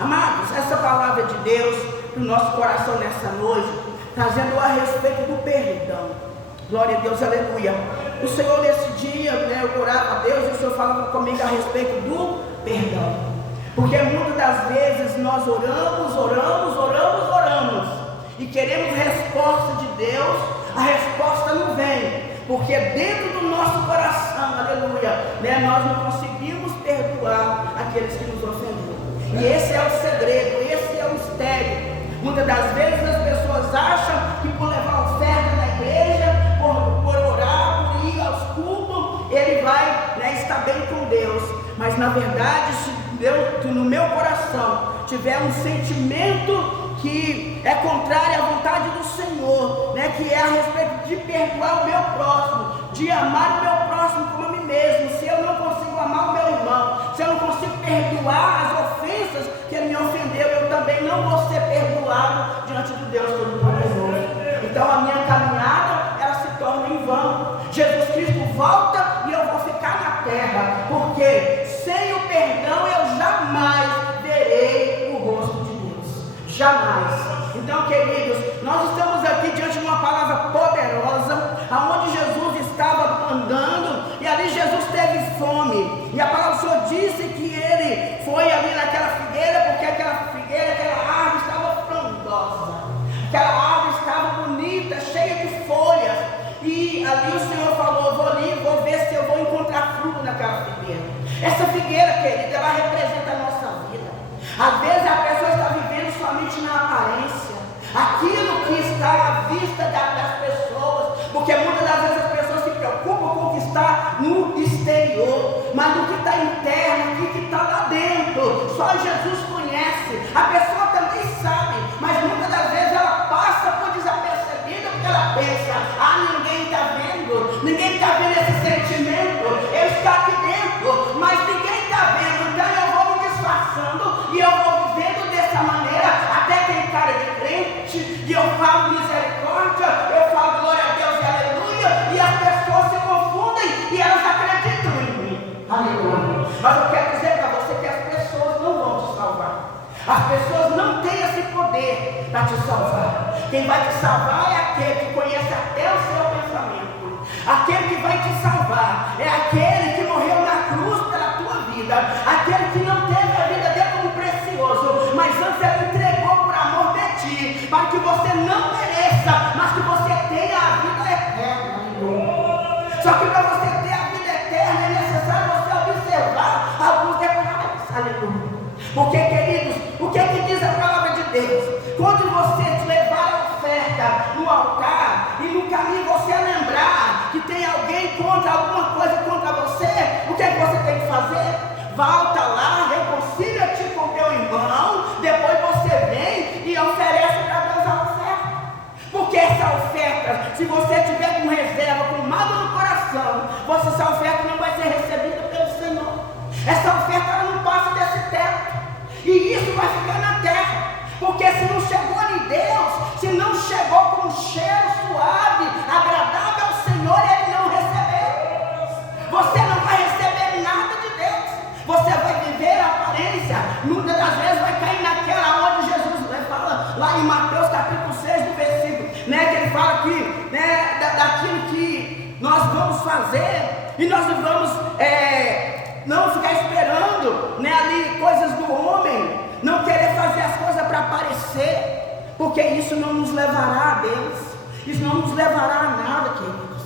Amados, essa palavra de Deus para o nosso coração nessa noite, trazendo a respeito do perdão. Glória a Deus, aleluia. O Senhor nesse dia, eu orava a Deus e o Senhor falava comigo a respeito do perdão. Porque muitas das vezes nós oramos e queremos resposta de Deus, a resposta não vem. Porque dentro do nosso coração, aleluia, nós não conseguimos perdoar aqueles que nos ofenderam. E esse é o segredo, esse é o mistério. Muitas das vezes as pessoas acham que por levar oferta na igreja, por orar, por ir aos cultos, ele vai estar bem com Deus. Mas na verdade, se no meu coração tiver um sentimento que é contrário à vontade do Senhor, que é a respeito de perdoar o meu próximo, de amar o meu próximo como a mim mesmo. Se eu não consigo amar o meu irmão, se eu não consigo perdoar as ofensas que ele me ofendeu, eu também não vou ser perdoado diante de Deus Todo-Poderoso. Então a minha caminhada, ela se torna em vão. Jesus Cristo volta e eu vou ficar na terra, porque sem o perdão eu jamais verei o rosto de Deus. Jamais. Então, queridos, nós estamos aqui diante de uma palavra poderosa, aonde Jesus estava andando, e ali Jesus teve fome, e a palavra do Senhor disse que ele foi ali naquela figueira, porque aquela árvore estava frondosa, aquela árvore estava bonita, cheia de folhas, e ali o Senhor falou: vou ali, vou ver se eu vou encontrar fruto naquela figueira. Essa figueira, querida, ela representa a nossa vida. Às vezes a pessoa está vivendo somente na aparência, aquilo que está à vista das pessoas, porque muitas das vezes as pessoas se preocupam com o que está no exterior, mas no que está interno, o que está lá dentro, só Jesus conhece. A pessoa também sabe, mas muitas das vezes ela passa por desapercebida, porque ela pensa: ninguém está vendo, ninguém está vendo esse sentimento, eu estou aqui dentro, mas ninguém está vendo, então eu vou me disfarçando e eu vou vivendo dessa maneira, até tem cara de crente, e eu falo misericórdia, eu falo glória a Deus e aleluia, e as pessoas se confundem e elas acreditam em mim, aleluia. Mas eu quero dizer para você que as pessoas não vão te salvar, as pessoas não têm esse poder para te salvar. Quem vai te salvar é aquele que conhece até o seu pensamento, aquele que vai te salvar é aquele que morreu na cruz pela tua vida, aquele que não teve a vida dele como precioso, mas antes ele entregou por amor de ti, para que você não mereça, mas que você tenha a vida eterna. Só que para você ter a vida eterna é necessário você observar alguns detalhes, aleluia. Porque, queridos, o que é que diz a palavra de Deus? Quando você levar a oferta no altar e no caminho você lembrar que tem alguém contra alguma coisa contra você, o que é que você tem que fazer? Volta lá, reconcilia-te com teu irmão, depois você vem e oferece para Deus a oferta. Porque essa oferta, se você tiver com reserva, com mágoa no coração, essa oferta não vai ser recebida pelo Senhor. Essa oferta ela não passa desse teto, e isso vai ficar na terra. Porque se não chegou em Deus, se não chegou com um cheiro suave, agradável ao Senhor, ele não recebeu. Você não vai receber nada de Deus. Você vai viver a aparência. Muitas das vezes vai cair naquela onde Jesus fala, lá em Mateus capítulo 6, no versículo, que ele fala aqui, daquilo que nós vamos fazer, e nós não vamos não ficar esperando ali coisas do homem, não querer fazer as coisas para aparecer, porque isso não nos levará a Deus, isso não nos levará a nada, queridos.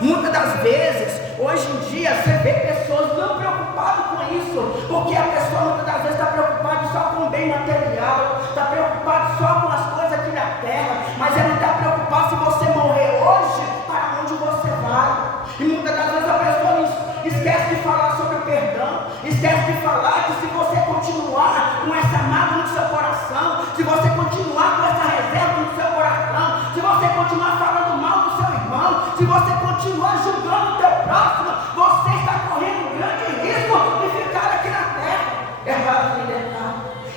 Muitas das vezes, hoje em dia, você vê pessoas não preocupadas com isso, porque a pessoa muitas das vezes está preocupada só com o bem material, está preocupada só com as coisas aqui na terra, mas ela não está preocupada se você morrer hoje, para onde você vai. E muitas das vezes a pessoa esquece de falar sobre o perdão, esquece de falar que se você continuar com essa mágoa no seu coração, se você continuar com essa reserva no seu coração, se você continuar falando mal do seu irmão, se você continuar julgando o teu próximo, você está correndo um grande risco de ficar aqui na terra.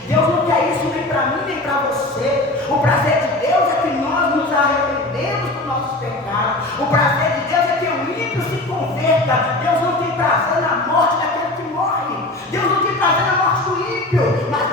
Deus não quer isso nem para mim nem para você. O prazer de Deus é que nós nos arrependemos dos nossos pecados. O prazer de Deus é que o ímpio se converta. Deus não tem prazer na morte daquele que morre. Deus não tem prazer na morte do ímpio, mas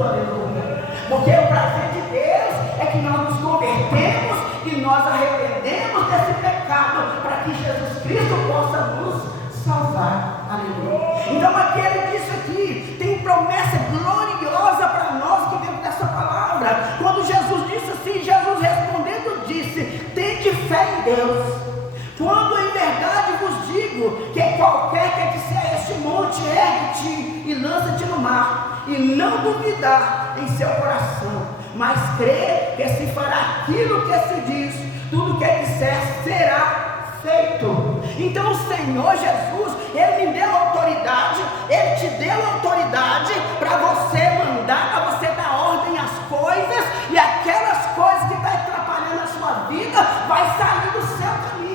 Santo, aleluia. Porque o prazer de Deus é que nós nos convertemos e nós arrependemos desse pecado para que Jesus Cristo possa nos salvar, aleluia. Então aqui ele disse aqui, tem promessa gloriosa para nós que dentro dessa palavra. Quando Jesus disse assim, Jesus respondendo disse: tende fé em Deus. Quando em verdade vos digo que qualquer que disser a este monte, ergue-te e lança-te no mar, e não duvidar em seu coração, mas crer que se fará aquilo que se diz, tudo que disser será feito. Então o Senhor Jesus, Ele me deu autoridade, Ele te deu autoridade para você mandar, para você dar ordem às coisas, e aquelas coisas que estão atrapalhando a sua vida, vai sair do seu caminho.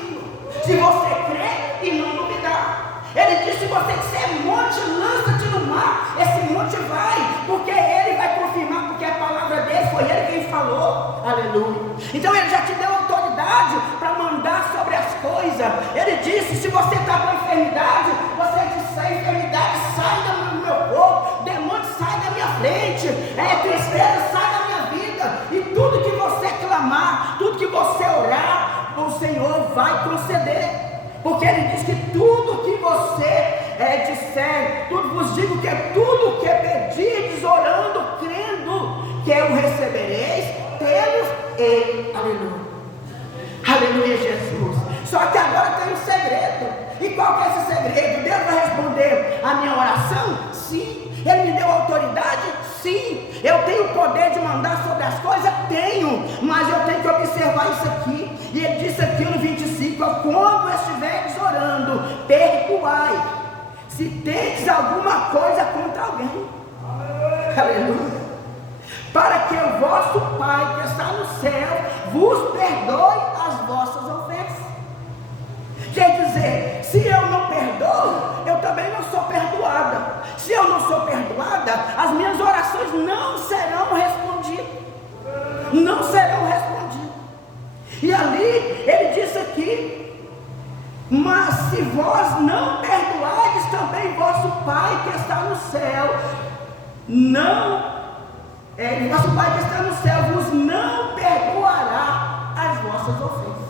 Se você crer e não duvidar. Ele disse: se você disser monte, lança-te no mar, esse monte vai, porque ele vai confirmar, porque a palavra dele foi ele quem falou, aleluia. Então ele já te deu autoridade para mandar sobre as coisas. Ele disse: se você está com enfermidade, você disser enfermidade, sai do meu corpo, demônio sai da minha frente, tristeza sai da minha vida, e tudo que você clamar, tudo que você orar, o Senhor vai conceder. Porque ele diz que tudo que você disser, tudo vos digo que é tudo que pedirdes, orando, crendo, que o recebereis, tê-los e aleluia. Aleluia, Jesus. Só que agora tem um segredo. E qual que é esse segredo? Deus vai responder a minha oração? Sim. Ele me deu autoridade? Sim. Eu tenho o poder de mandar sobre as coisas? Tenho. Mas eu tenho que observar isso aqui. E ele disse aqui no 25: quando estiveres orando, perdoai, se tendes alguma coisa contra alguém. Aleluia. Para que o vosso Pai que está no céu vos perdoe as vossas ofensas. Quer dizer, se eu não perdoo, eu também não sou perdoada. Se eu não sou perdoada, as minhas orações não serão respondidas. Não serão respondidas. E ali, ele disse aqui: mas se vós não perdoardes, também vosso Pai que está no céu, vosso Pai que está no céu vos não perdoará as vossas ofensas.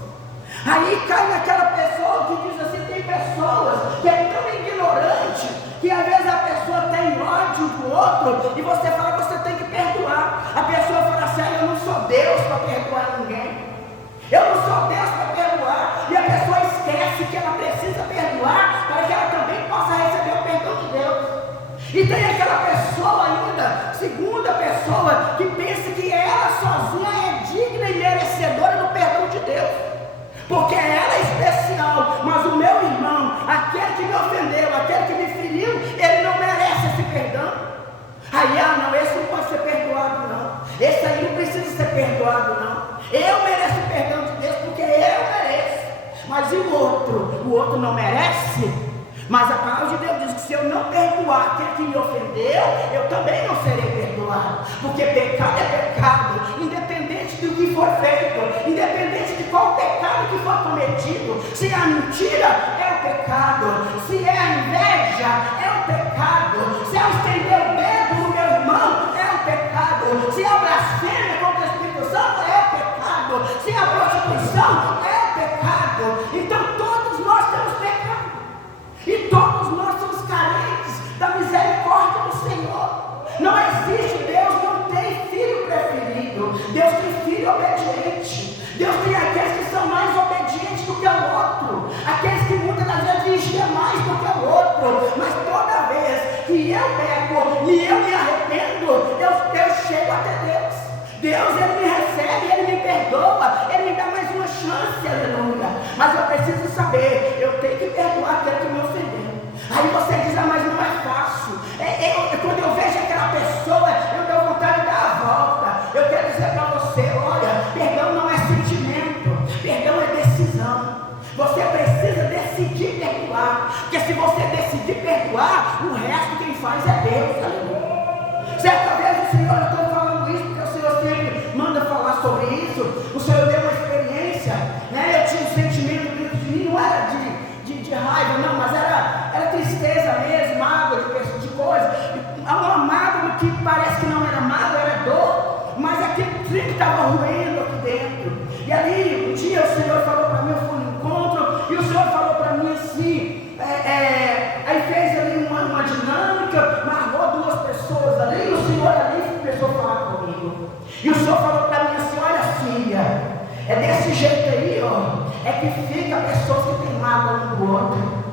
Aí cai naquela pessoa que diz assim: tem pessoas que é tão ignorante, que às vezes a pessoa tem ódio do outro, e você fala, você tem que perdoar. A pessoa fala assim: eu não sou Deus para perdoar ninguém. Eu não sou Deus para perdoar. E a pessoa esquece que ela precisa perdoar para que ela também possa receber o perdão de Deus. E tem aquela pessoa ainda, segunda pessoa, que pensa que ela sozinha é digna e merecedora do perdão de Deus, porque ela é especial. Mas o meu irmão, aquele que me ofendeu, aquele que me feriu, ele não merece esse perdão. Aí, não, esse não pode ser perdoado não, esse aí não precisa ser perdoado não. Eu mereço o perdão de Deus porque eu mereço. Mas e o outro não merece? Mas a palavra de Deus diz que se eu não perdoar aquele que me ofendeu, eu também não serei perdoado. Porque pecado é pecado, independente do que for feito, independente de qual pecado que for cometido. Se a mentira é o pecado, se é a inveja é o pecado, se é o estender o dedo no meu irmão é o pecado, se é a blasfêmia contra o Espírito Santo é o pecado, se é a prostituição é o pecado. Então todos nós temos pecado. E todos nós somos carentes da misericórdia do Senhor. Não existe, Deus não tem filho preferido. Deus tem filho obediente. Deus tem aqueles que são mais obedientes do que o outro, aqueles que muitas das vezes vigiam mais do que o outro. Mas toda vez que eu peco e eu me arrependo, eu chego até Deus. Deus, Ele me recebe, Ele me perdoa, Ele me dá mais uma chance, aleluia. Mas eu preciso saber, eu tenho que perdoar aquele que me ofendeu. Aí você diz: mas não é fácil. Quando eu vejo aquela pessoa, eu dou vontade de dar a volta. Eu quero dizer para você: olha, perdão não é sentimento, perdão é decisão. Você precisa decidir perdoar, porque se você decidir perdoar, o resto quem faz é Deus, aleluia. Certa vez o Senhor, eu estou falando isso porque o Senhor sempre manda falar sobre isso. O Senhor deu uma experiência, né? Eu tinha um sentimento dentro de mim, não era de raiva, não, mas era tristeza mesmo, mágoa de coisa. Uma mágoa que parece que não era mágoa. estava roendo aqui dentro. E ali, um dia o Senhor falou para mim, eu fui no encontro, e o Senhor falou para mim assim, aí fez ali uma dinâmica, marcou 2 pessoas ali, e o Senhor ali começou a falar comigo. E o Senhor falou para mim assim, olha filha, é desse jeito aí, ó, é que fica pessoas que tem mágoa um do outro.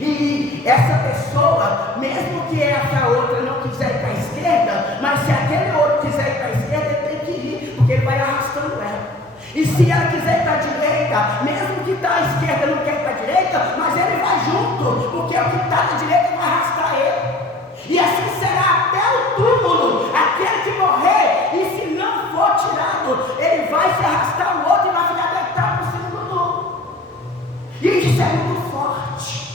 E essa pessoa, mesmo que essa outra não quiser ir para a esquerda, mas se aquele outro quiser ir para a esquerda, ele tem que ir, porque ele vai arrastando ela. E se ela quiser ir para a direita, mesmo que está à esquerda não quer ir para a direita, mas ele vai junto, porque o que está na direita vai arrastar ele. E assim será até o túmulo, aquele que morrer, e se não for tirado, ele vai se arrastar o outro e vai ficar deitado por cima do túmulo. E isso é muito forte.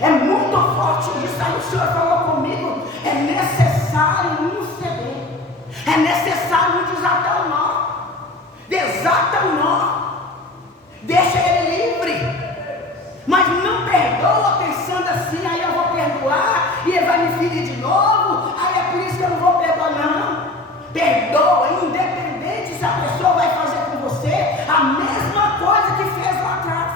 É muito forte isso. Aí o Senhor falou comigo, é necessário um ceder, é necessário um desatar o nó. Desata o nó, deixa ele livre, mas não perdoa pensando assim, aí eu vou perdoar e ele vai me ferir de novo, aí é por isso que eu não vou perdoar. Não, perdoa, independente se a pessoa vai fazer com você a mesma coisa que fez lá atrás,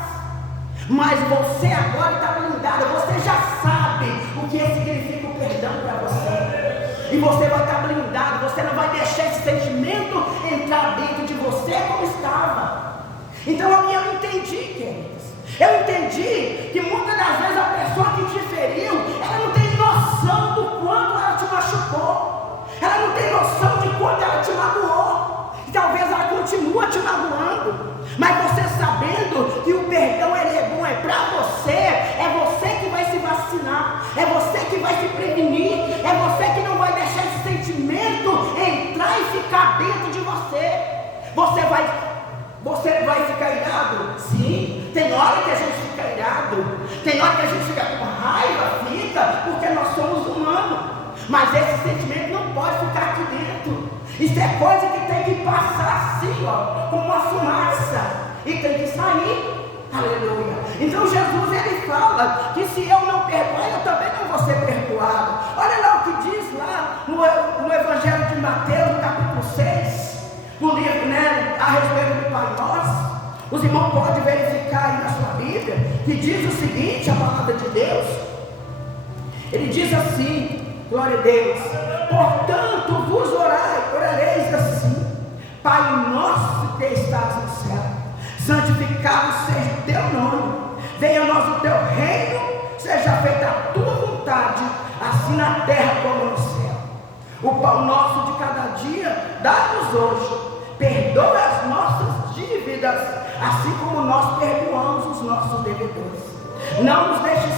mas você agora está blindado, você já sabe o que significa o perdão para você, e você vai estar blindado, você não vai deixar esse sentimento entrar dentro de você como estava. Então eu entendi, queridos, eu entendi que muitas das vezes a pessoa que te feriu, ela não tem noção do quanto ela te machucou, ela não tem noção de quanto ela te magoou, e talvez ela continue te magoando, mas você sabendo que o perdão ele é bom, é para você, é você que vai se vacinar, é você que vai se prevenir, é você que não vai deixar esse sentimento entrar e ficar dentro de você. Você vai ficar irado? Sim, tem hora que a gente fica irado, tem hora que a gente fica com raiva, porque nós somos humanos, mas esse sentimento não pode ficar aqui dentro. Isso é coisa que tem que passar assim, ó, como uma fumaça, e tem que sair. Aleluia. Então Jesus ele fala que se eu não perdoar, eu também não vou ser perdoado. Olha lá o que diz lá no Evangelho de Mateus, no capítulo 6, no livro, né, a respeito do Pai Nosso. Os irmãos podem verificar aí na sua Bíblia, que diz o seguinte, a palavra de Deus. Ele diz assim, glória a Deus, portanto vos orareis assim, Pai nosso que estás no céu, santificado seja o teu nome, venha a nós o teu reino, seja feita a tua vontade, assim na terra como no céu. O pão nosso de cada dia, dá-nos hoje, perdoa as nossas dívidas, assim como nós perdoamos os nossos devedores. Não nos deixes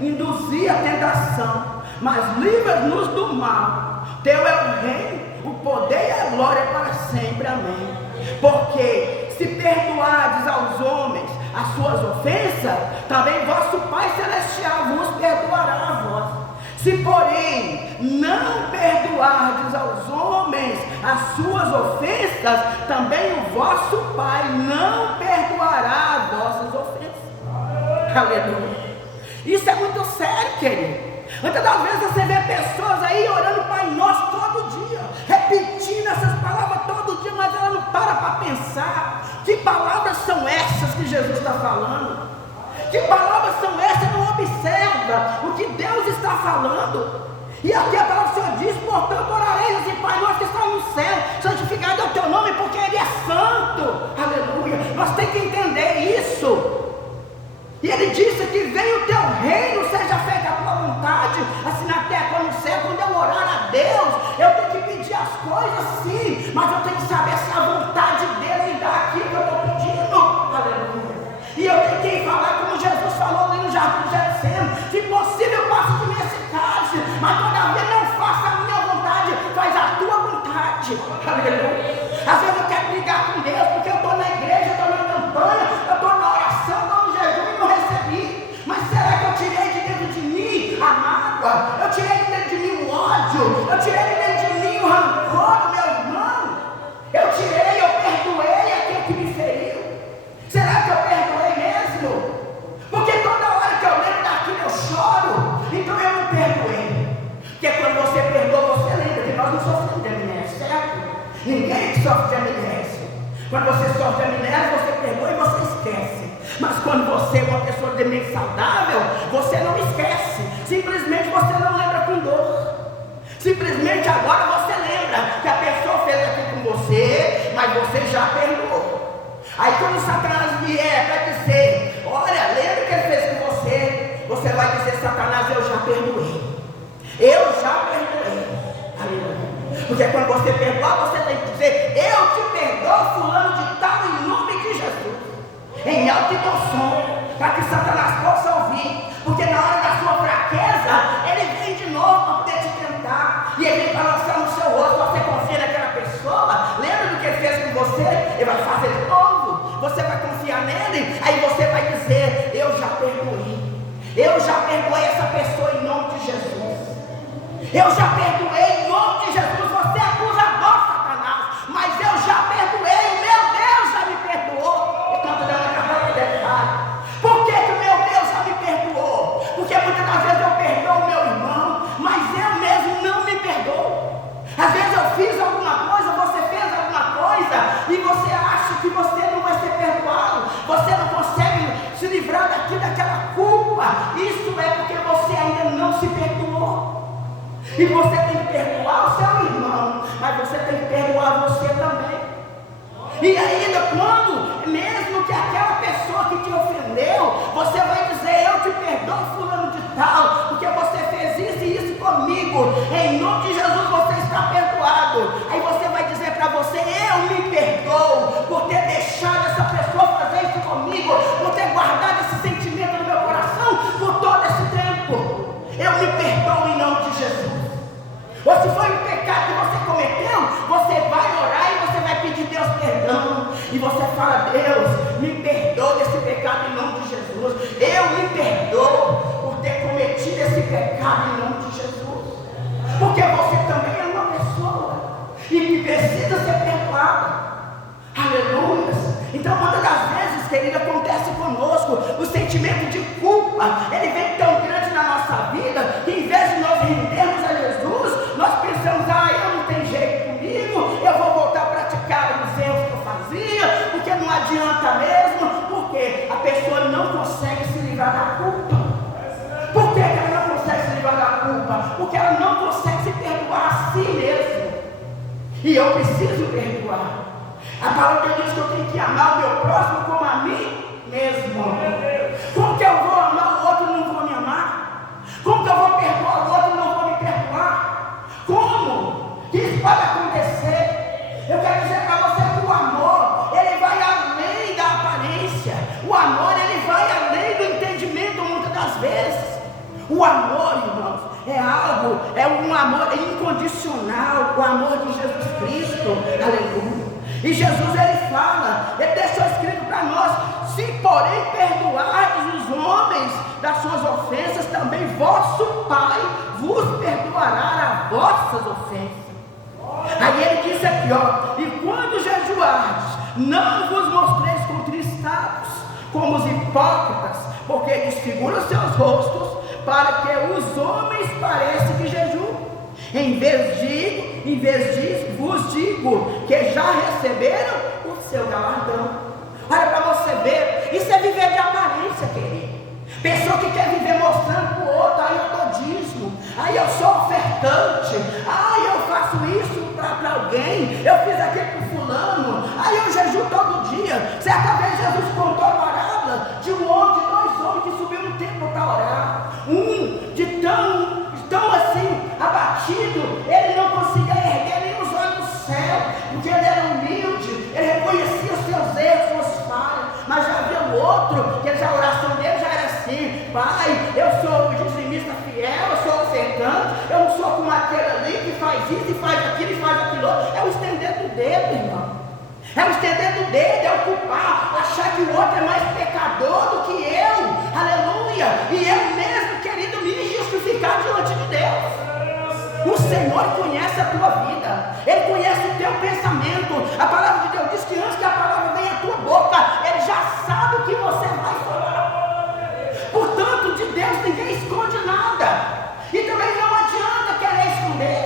induzir a tentação, mas livra-nos do mal. Teu é o reino, o poder e a glória para sempre. Amém. Porque se perdoardes aos homens as suas ofensas, também vosso Pai Celestial vos perdoará a vós. Se porém não perdoardes aos homens as suas ofensas, também o vosso Pai não perdoará as vossas ofensas. Aleluia. Isso é muito sério, querido. Muitas das vezes você vê pessoas aí orando Pai Nosso todo dia, repetindo essas palavras todo dia, mas ela não para pensar que palavras são essas que Jesus está falando, que palavras são essas, não observa o que Deus está falando. E aqui a palavra do Senhor diz, portanto orareis assim, Pai Nosso que está no céu, santificado é o teu nome, porque Ele é santo. Aleluia. Nós temos que entender isso. E ele disse que venha o teu reino, seja feita a tua vontade, assim na terra como no céu. Quando eu orar a Deus, eu tenho que pedir as coisas sim, mas eu tenho que saber se a vontade dele me dá aquilo que eu estou pedindo. Aleluia. E eu tenho que falar como Jesus falou ali no jardim de Getsemane, se possível passe de mim esse cálice, mas todavia não faça a minha vontade, faz a tua vontade. Aleluia. Às vezes eu quero brigar com Deus, porque eu estou na igreja, eu estou na campanha, eu estou na oração, estou no jejum e não recebi. Mas será que eu tirei de dentro de mim a mágoa? Eu tirei de dentro de mim o ódio? Eu tirei de dentro de mim o rancor, meu irmão? Eu tirei, eu perdoei aquele que me feriu? Será que eu perdoei mesmo? Porque toda hora que eu lembro daquilo eu choro. Então eu não perdoei. Porque quando você perdoa, você lembra que nós não sofremos, né? Certo? Ninguém sofre de amnésia. Quando você sofre de amnésia, você perdoa e você esquece. Mas quando você é uma pessoa de mente saudável, você não esquece. Simplesmente você não lembra com dor. Simplesmente agora você lembra que a pessoa fez aquilo com você, mas você já perdoou. Aí quando Satanás vier para dizer, olha, lembra o que ele fez com você? Você vai dizer, Satanás, eu já perdoei. Eu já perdoei. Aleluia. Porque quando você perdoar, você tem que dizer, eu te perdoo, fulano de tal, em nome de Jesus. Em alto e bom som, para que Satanás possa ouvir. Porque na hora da sua fraqueza, ele vem de novo para poder te tentar. E ele vem para lançar no seu rosto. Você confia naquela pessoa, lembra do que ele fez com você? Ele vai fazer de novo. Você vai confiar nele, aí você vai dizer, eu já perdoei. Eu já perdoei essa pessoa em nome de Jesus. Eu já perdoei em nome de Jesus. Você é acusador, Satanás, mas eu já perdoei. Meu Deus já me perdoou. Enquanto Deus acabou de deixar. Por que que meu Deus já me perdoou? Porque muitas das vezes eu perdoo o meu irmão, mas eu mesmo não me perdoo. Às vezes eu fiz alguma coisa, você fez alguma coisa, e você acha que você não vai ser perdoado. Você não consegue se livrar daquela culpa. Isso é porque você ainda não se perdoou. E você tem que perdoar o seu irmão, mas você tem que perdoar você também. E ainda quando, mesmo que aquela pessoa que te ofendeu, você vai dizer, eu te perdoo, fulano de tal, porque você fez isso e isso comigo. Em nome de Jesus você está perdoado. Aí você vai dizer para você, eu me perdoo por ter deixado essa pessoa fazer isso comigo, por ter guardado esse sentimento no meu coração por todo esse tempo. Eu me perdoo em nome de Jesus. Ou se foi um pecado que você cometeu, você vai orar e você vai pedir Deus perdão. E você fala, Deus, me perdoa desse pecado em nome de Jesus. Eu me perdoo por ter cometido esse pecado em nome de Jesus. Porque você também é uma pessoa e que precisa ser perdoada. Aleluia. Então, muitas das vezes, querida, acontece conosco o sentimento de culpa. Ele vem tão grande na nossa vida que em vez de nós rendermos a Jesus, nós pensamos, eu não tenho jeito comigo, eu vou voltar a praticar os erros que eu fazia, porque não adianta mesmo, porque a pessoa não consegue se livrar da culpa. Por que ela não consegue se livrar da culpa? Porque ela não consegue se perdoar a si mesma. E eu preciso perdoar. A palavra diz que eu tenho que amar o meu próximo como a mim mesmo. Como que eu vou amar o outro e não vou me amar? Como que eu vou perdoar o outro e não vou me perdoar? Como que isso pode acontecer? Eu quero dizer para você que o amor, ele vai além da aparência. O amor, ele vai além do entendimento muitas das vezes. O amor, irmãos, é um amor incondicional. O amor de Jesus Cristo. Aleluia. E Jesus, ele fala, ele deixou escrito para nós, se porém perdoardes os homens das suas ofensas, também vosso Pai vos perdoará as vossas ofensas. Aí ele disse aqui, e quando jejuardes, não vos mostreis contristados, como os hipócritas, porque desfiguram seus rostos, para que os homens pareçam que jejuam. Em vez disso, vos digo que já receberam o seu galardão. Olha para você ver, isso é viver de aparência, querido. Pessoa que quer viver mostrando para o outro, eu dou dízimo, eu sou ofertante, eu faço isso para alguém, eu fiz aquilo para fulano, eu jejuo todo dia. Certa vez Jesus contou a parábola de um homem, de dois homens que subiu no templo para orar. Um de tão assim abatido, ele não conseguia erguer nem os olhos do céu, porque ele era humilde, ele reconhecia os seus erros, suas falhas. Mas já havia o outro, que a oração dele já era assim: Pai, eu sou dizimista fiel, eu sou ofertante, eu não sou como aquele ali que faz isso e faz aquilo e faz aquilo outro. É o estender do dedo, irmão. É o estender do dedo, é o culpar, achar que o outro é mais pecador do que eu. Aleluia. E eu mesmo, querido, me justificar diante de Deus. O Senhor conhece a tua vida, Ele conhece o teu pensamento. A palavra de Deus diz que antes que a palavra venha à tua boca, Ele já sabe o que você vai falar. Portanto, de Deus ninguém esconde nada. E também não adianta querer esconder,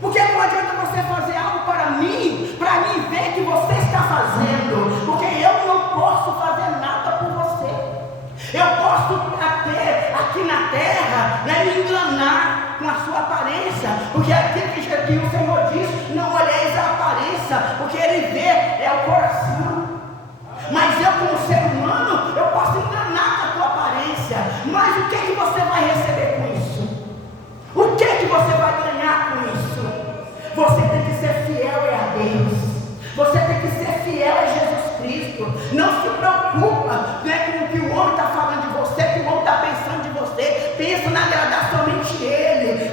porque não adianta você fazer algo para mim aparência, porque aquilo que o Senhor diz, não olheis a aparência, porque Ele vê é o coração. Mas eu, como ser humano, eu posso enganar com a tua aparência, mas o que você vai receber com isso? O que você vai ganhar com isso? Você tem que ser fiel a Deus, você tem que ser fiel a Jesus Cristo. Não se preocupa, com o que o homem está falando de você, que o homem está pensando de você. Pensa na agradar somente Ele,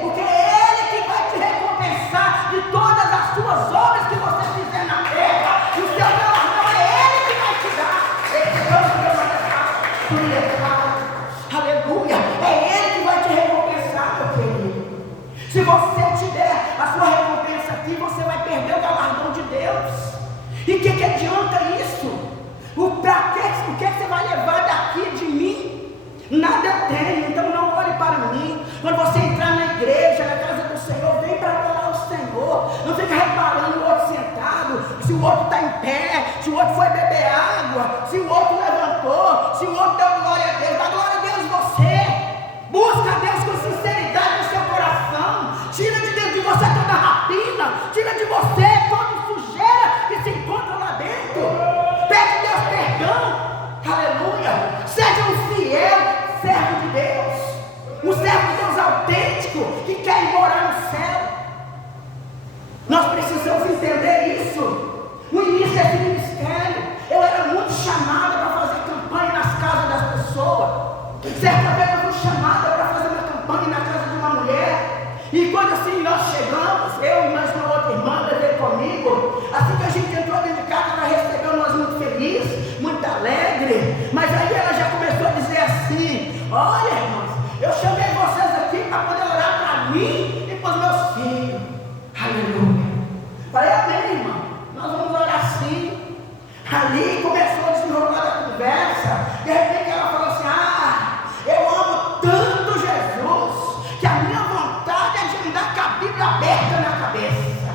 porque é Ele que vai te recompensar de todas as suas obras que você fizer na terra. O seu galardão é Ele que vai te dar. Aleluia, é Ele que vai te recompensar, meu querido. Se você tiver a sua recompensa aqui, você vai perder o galardão de Deus. E o que adianta isso? O que você vai levar daqui de mim? Nada eu tenho, então não olhe para mim. Quando você entrar na igreja, na casa do Senhor, vem para adorar o Senhor. Não fica reparando o outro sentado, se o outro está em pé, se o outro foi beber água, se o outro levantou, se o outro deu glória a Deus. Dá glória a Deus você. Busca a Deus com sinceridade no seu coração. Tira de dentro de você toda rapina, tira de você toda sujeira que se encontra lá dentro. Pede Deus perdão. Aleluia. Seja um fiel servo de Deus, um servo de Deus autêntico que quer ir morar no céu. Nós precisamos entender isso. No início desse ministério, eu era muito chamada para fazer campanha nas casas das pessoas. Certa vez eu fui chamada para fazer uma campanha na casa de uma mulher. E quando assim nós chegamos, eu e mais uma outra irmã veio comigo. Assim que a gente entrou dentro de casa, ela recebeu nós muito feliz, muito alegre. Mas aí ela já começou a dizer assim: olha, irmãos, eu chamei vocês aqui para poder orar para mim e para os meus filhos. Aleluia. Falei: amém, irmão, nós vamos orar sim. Ali começou a desenrolar a conversa. De repente ela falou assim: eu amo tanto Jesus, que a minha vontade é de andar com a Bíblia aberta na cabeça,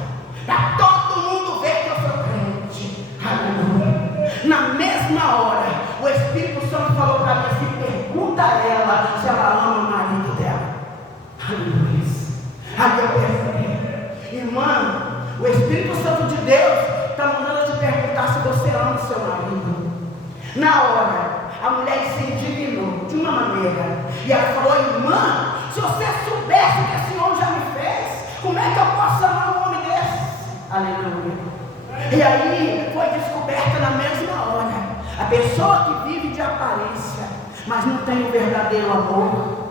para todo mundo ver que eu sou crente. Aleluia. Na mesma hora, o Espírito Santo falou para mim assim: pergunta a ela se ela ama o marido dela. Aleluia. Aí eu perguntei: irmã, o Espírito Santo de Deus está mandando te perguntar se você ama o seu marido. Na hora, a mulher se indignou de uma maneira, e ela falou: irmã, se você soubesse o que esse homem já me fez, como é que eu posso amar um homem desse? Aleluia. E aí foi descoberta na mesma hora a pessoa que vive de aparência, mas não tem o verdadeiro amor,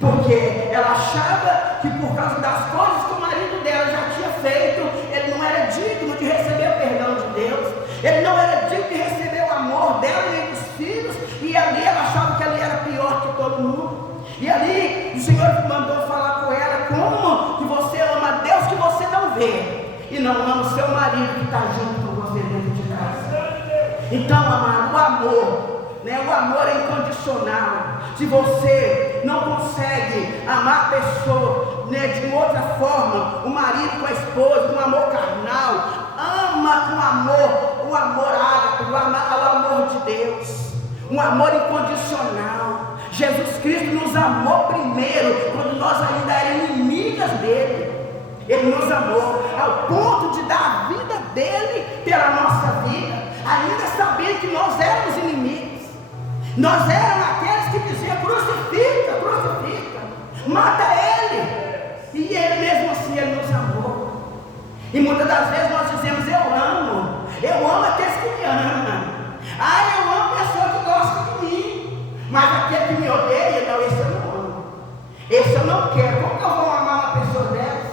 porque ela achava que por causa das coisas que o marido dela já tinha feito, ele não era digno de receber o perdão de Deus, ele não era digno de receber o amor dela nem dos filhos. E ali ela achava que ela era pior que todo mundo. E ali o Senhor mandou falar com ela: como que você ama Deus que você não vê, e não ama o seu marido que está junto com você dentro de casa. Então, amado, o amor é incondicional. Se você não consegue amar a pessoa de outra forma, o marido com a esposa, com amor carnal, ama com amor, o amor ágape, o amor de Deus, um amor incondicional. Jesus Cristo nos amou primeiro, quando nós ainda éramos inimigas dele. Ele nos amou ao ponto de dar a vida dele pela nossa vida, ainda sabendo que nós éramos inimigos. Nós éramos aqueles que diziam: crucifica, crucifica, mata ele. E ele mesmo assim, ele nos amou. E muitas das vezes nós dizemos: eu amo aqueles que me amam. Eu amo a pessoa que gosta de mim, mas aquele que me odeia, não, esse eu não amo, esse eu não quero. Como que eu vou amar uma pessoa dessa?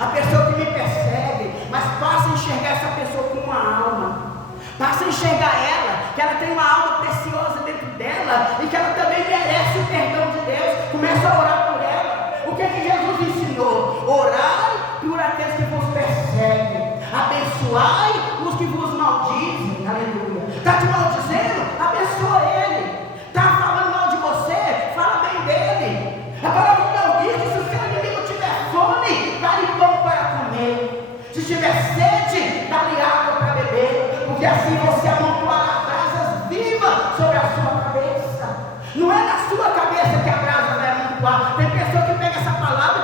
A pessoa que me persegue, mas passa a enxergar essa pessoa com uma alma, passa a enxergar ela, que ela tem uma alma preciosa dentro dela, e que ela também merece o perdão de Deus. Começa a orar por ela. O que é que Jesus ensinou? Orai por aqueles que vos perseguem, abençoai os que vos maldizem. Aleluia. Está te maldizendo? Abençoa ele. Está falando mal de você? Fala bem dele. A palavra de Deus diz que se o seu inimigo tiver fome, dá-lhe pão para comer. Se tiver sede, dá-lhe água para beber, porque assim você amontoará brasas vivas sobre a sua cabeça. Não é na sua cabeça que a brasa vai amontoar. Tem pessoa que pega essa palavra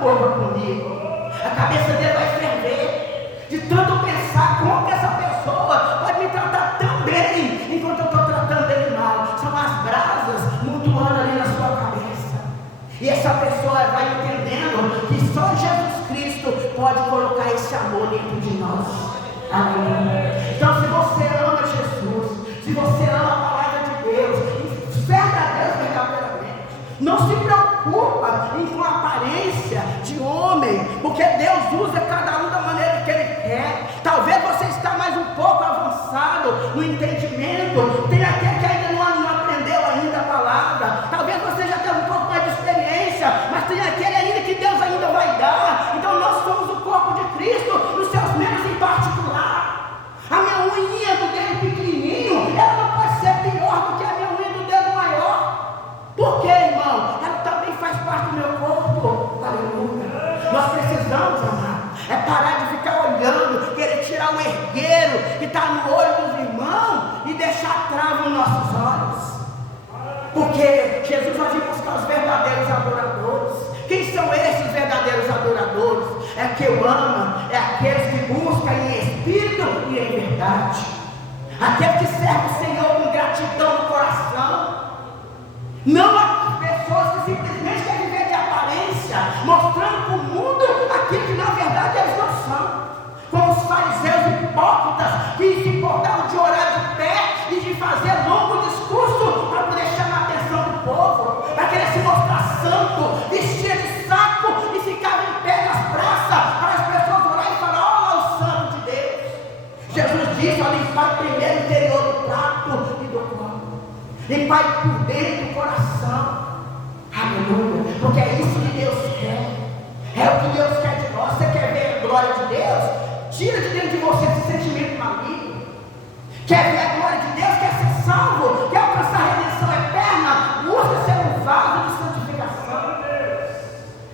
morra comigo. A cabeça dele vai ferver, de tanto pensar como que essa pessoa pode me tratar tão bem, enquanto eu estou tratando ele mal. São as brasas mutuando ali na sua cabeça. E essa pessoa vai entendendo que só Jesus Cristo pode colocar esse amor dentro de nós. Amém. Então, se você ama Jesus, se você ama a palavra de Deus, verdadeiramente, não se preocupa com a aparência de homem, porque Deus usa cada um da maneira que Ele quer. Talvez você está mais um pouco avançado no entendimento, tem aquele que ainda não aprendeu ainda a palavra, talvez você já tenha um pouco mais de experiência, mas tem aquele ainda que Deus ainda vai dar. Então nós somos o corpo de Cristo, nos seus membros em particular. A minha unha do dedo pequenininho, ela não pode ser pior do que a minha unha do dedo maior. Por quê, irmão? Ela também faz parte do meu corpo. Aleluia. Nós precisamos, amar, é parar de ficar olhando, querer tirar o ergueiro que está no olho dos irmãos e deixar trava nos nossos olhos. Porque Jesus vai vir buscar os verdadeiros adoradores. Quem são esses verdadeiros adoradores? É que eu amo, é aqueles que buscam em espírito e em verdade, aqueles que servem o Senhor com gratidão no coração. Não as pessoas que simplesmente querem viver de aparência, mostrando para o mundo aquilo que na verdade eles não são. Como os fariseus hipócritas que se importavam de orar de pé e de fazer longo discurso para poder chamar a atenção do povo, para querer se mostrar santo, vestir de saco e ficava em pé nas praças para as pessoas orarem e falar: olha o santo de Deus. Jesus disse: olha, limpar primeiro o interior do prato e do copo, limpar por dentro do coração. Aleluia. Porque é isso que Deus quer, é o que Deus quer de nós. Você quer ver a glória de Deus? Tira de dentro de você esse sentimento maligno. Quer ver a glória de Deus? Quer ser salvo? Quer alcançar a redenção eterna? Busca ser um vaso de santificação.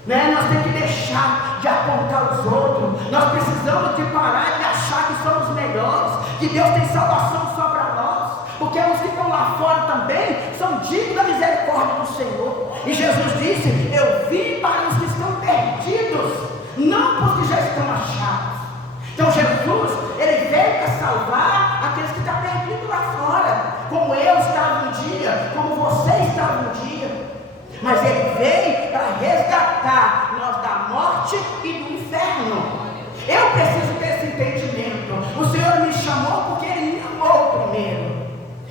Nós temos que deixar de apontar os outros. Nós precisamos de parar de achar que somos melhores, que Deus tem salvação só para nós, porque os que estão lá fora também são dignos da misericórdia do Senhor. E Jesus disse: eu vim para os que estão perdidos, não para os que já estão achados. Então Jesus, Ele veio para salvar aqueles que estão perdidos lá fora, como eu estava um dia, como você estava um dia. Mas Ele veio para resgatar nós da morte e do inferno. Eu preciso ter esse entendimento. O Senhor me chamou porque Ele me amou primeiro.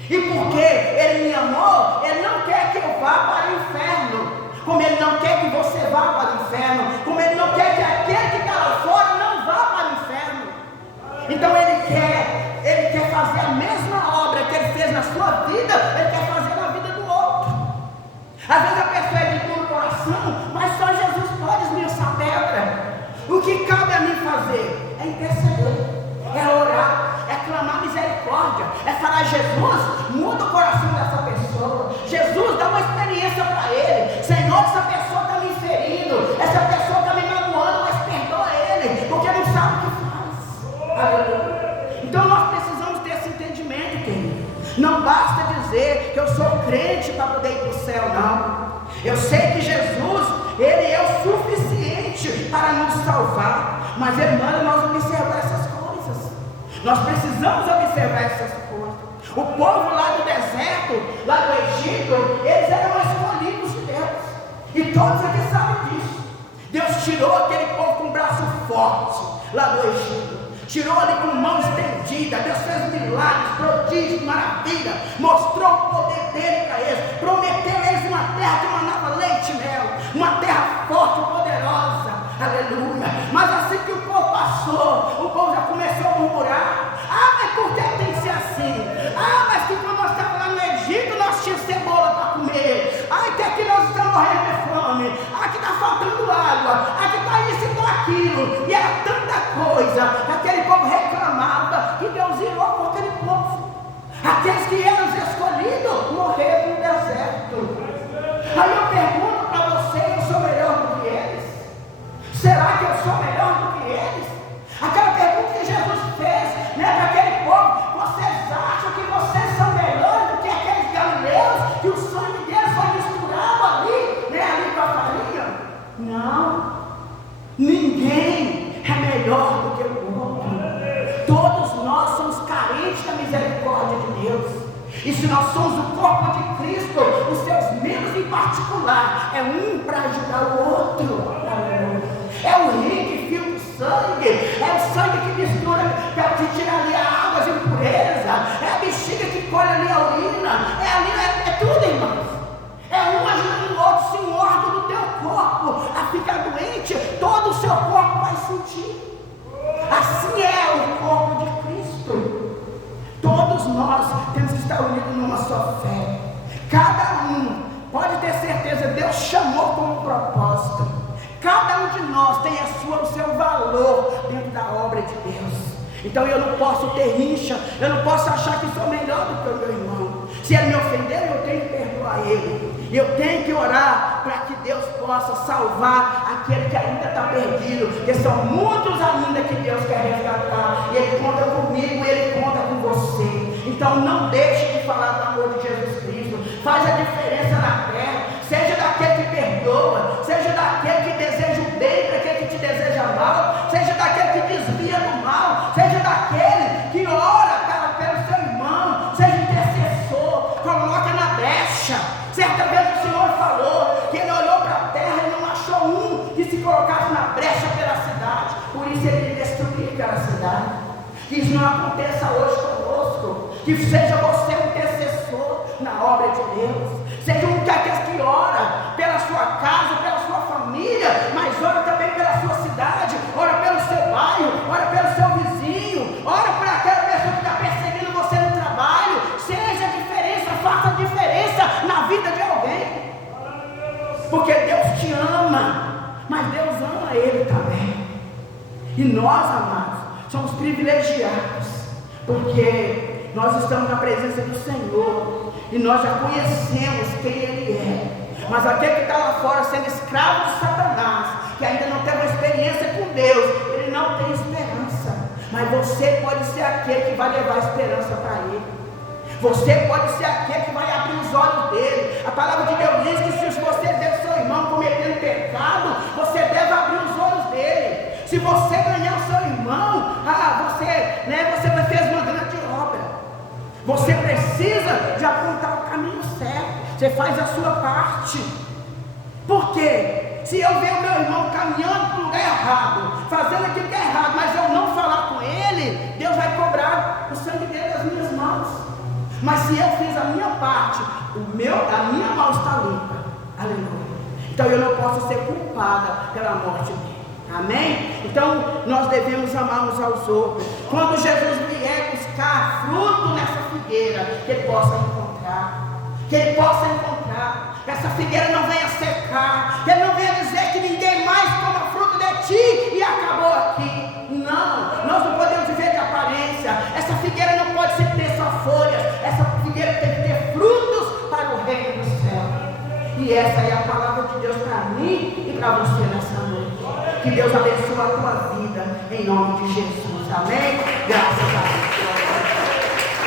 E porque Ele me amou, Ele não quer que eu vá para o inferno, como Ele não quer que você vá para o inferno, como Ele não quer que aquele que está lá fora não vá para o inferno. Então Ele quer fazer a mesma obra que Ele fez na sua vida, Ele quer fazer na vida do outro. Às vezes a pessoa é de puro coração, mas só Jesus pode esmiuçar a pedra. O que cabe a mim fazer? É interceder, é orar, é clamar misericórdia, é falar: Jesus, muda o coração dessa pessoa. Jesus, dá uma experiência para ele. Senhor, essa pessoa está me ferindo, essa pessoa está me magoando, mas perdoa ele, porque não sabe o que faz. Aleluia. Então nós precisamos ter esse entendimento, querido. Não basta dizer que eu sou crente para poder ir para o céu, não. Eu sei que Jesus, Ele é o suficiente para nos salvar, mas Ele manda nós observar essas coisas. Nós precisamos observar essas coisas. O povo lá do deserto, lá do Egito, eles eram escolhidos de Deus, e todos aqui sabem disso. Deus tirou aquele povo com um braço forte lá do Egito, tirou ali com mão estendida. Deus fez milagres, prodígios, maravilha, mostrou o poder dele para eles, prometeu a eles uma terra que manava leite e mel, uma terra forte e poderosa. Aleluia. Mas assim que o povo passou, o povo já começou a murmurar: ah, mas por que tem que ser assim? Ah, mas que quando nós estávamos lá no Egito nós tínhamos cebola para comer. Ai, que aqui nós estamos morrendo de fome. Aqui está faltando água. Aqui está isso e está aquilo. E era tanta coisa. Aquele povo reclamava e Deus irou com aquele povo. Aqueles que eram escolhidos morreram no deserto. Aí eu pergunto para você: eu sou melhor do que eles? Será que eu sou melhor do que eles? Aquela pergunta que Jesus fez, para aquele povo: vocês acham E se nós somos o corpo de Cristo, os seus membros em particular, é um para ajudar o outro. É o rim que filtra o sangue, é o sangue que mistura para te tirar ali a água, as impurezas, é a bexiga que colhe ali a urina, é tudo, irmãos. É um ajudando o outro. Se um órgão do teu corpo a ficar doente, todo o seu corpo vai sentir. Assim é o corpo de Cristo. Todos nós temos que estar unidos numa só fé. Cada um, pode ter certeza, Deus chamou com um propósito. Cada um de nós tem o seu valor dentro da obra de Deus. Então eu não posso ter rixa, eu não posso achar que sou melhor do que o meu irmão. Se ele me ofender, eu tenho que perdoar ele. Eu tenho que orar para que Deus possa salvar aquele que ainda está perdido, porque são muitos ainda que Deus quer resgatar, e Ele conta comigo, e Ele conta com você. Então não deixe de falar do amor de Jesus Cristo. Faz a diferença na terra, seja daquele que perdoa, seja daquele que deseja o bem para aquele que te deseja mal, seja daquele que desvia do mal, seja daquele que ora pelo seu irmão, seja intercessor, coloca na brecha. Certa vez o Senhor falou que ele olhou para a terra e não achou um que se colocasse na brecha pela cidade, por isso ele destruiu aquela cidade. Que isso não aconteça hoje conosco, que seja você um intercessor na obra de Deus, seja um daqueles que ora pela sua casa, pela sua família, mas ora também pela sua cidade, ora pelo seu bairro, ora pelo seu vizinho, ora por aquela pessoa que está perseguindo você no trabalho. Seja a diferença, faça a diferença na vida de alguém, porque Deus te ama, mas Deus ama ele também. E nós, amados, somos privilegiados, porque nós estamos na presença do Senhor, e nós já conhecemos quem Ele é. Mas aquele que está lá fora sendo escravo de Satanás, que ainda não tem uma experiência com Deus, ele não tem esperança. Mas você pode ser aquele que vai levar esperança para ele. Você pode ser aquele que vai abrir os olhos dele. A palavra de Deus diz que se você vê o seu irmão cometendo pecado, você deve abrir os olhos dele. Se você ganhar o seu irmão, você fez uma grande obra. Você precisa de apontar o caminho certo. Você faz a sua parte. Por quê? Se eu ver o meu irmão caminhando para o lugar errado, fazendo aquilo que é errado, mas eu não falar com ele, Deus vai cobrar o sangue dele das minhas mãos. Mas se eu fiz a minha parte, a minha mão está limpa. Aleluia. Então eu não posso ser culpada pela morte dele. Amém? Então nós devemos amar uns aos outros. Quando Jesus vier buscar fruto nessa figueira, que ele possa encontrar. Que ele possa encontrar. Que essa figueira não venha secar. Que ele não venha dizer que ninguém mais toma fruto de ti e acabou aqui. Não, nós não podemos viver de aparência. Essa figueira não pode ter só folhas. Essa figueira tem que ter frutos para o reino do céu. E essa é a palavra de Deus para mim e para você nessa noite. Que Deus abençoe a tua vida em nome de Jesus. Amém? Graças